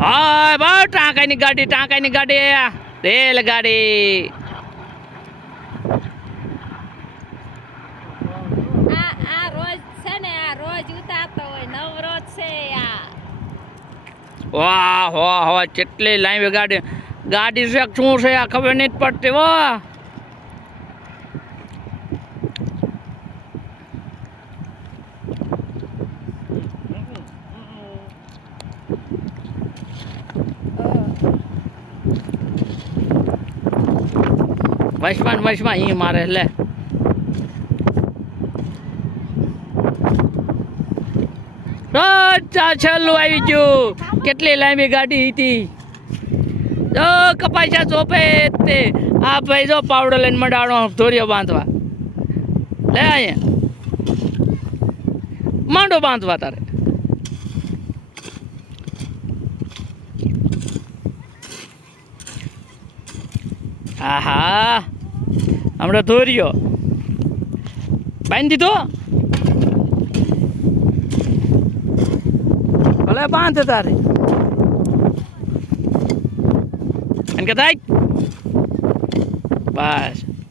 હા બહુ ટાંકાની ગાડી ટાંકાની ગાડી રેલગાડી. આ આ રોજ છે ને આ રોજ ઉતારતો હોય નવરો છે આ. વાહ વાહ વાહ કેટલી લાઈન ગાડી. ગાડી છે શું છે આ ખબર નથી પડતી વાહ વૈશ્વાન વશમાં અહીં મારે, લે. છેલ્લું આવી ગયું. કેટલી લાંબી ગાડી હતી. જો કપાસ્યા ચોપે તે. આ ભાઈ જો પાવડો લઈને મંડાણો ધોરીઓ બાંધવા. લે અહીંયા. માંડો બાંધવા તારે. આહા. હમણાં ધોર્યો. બાંધી દીધો? ભલે બાંધ તારે. અને કે થાય બસ.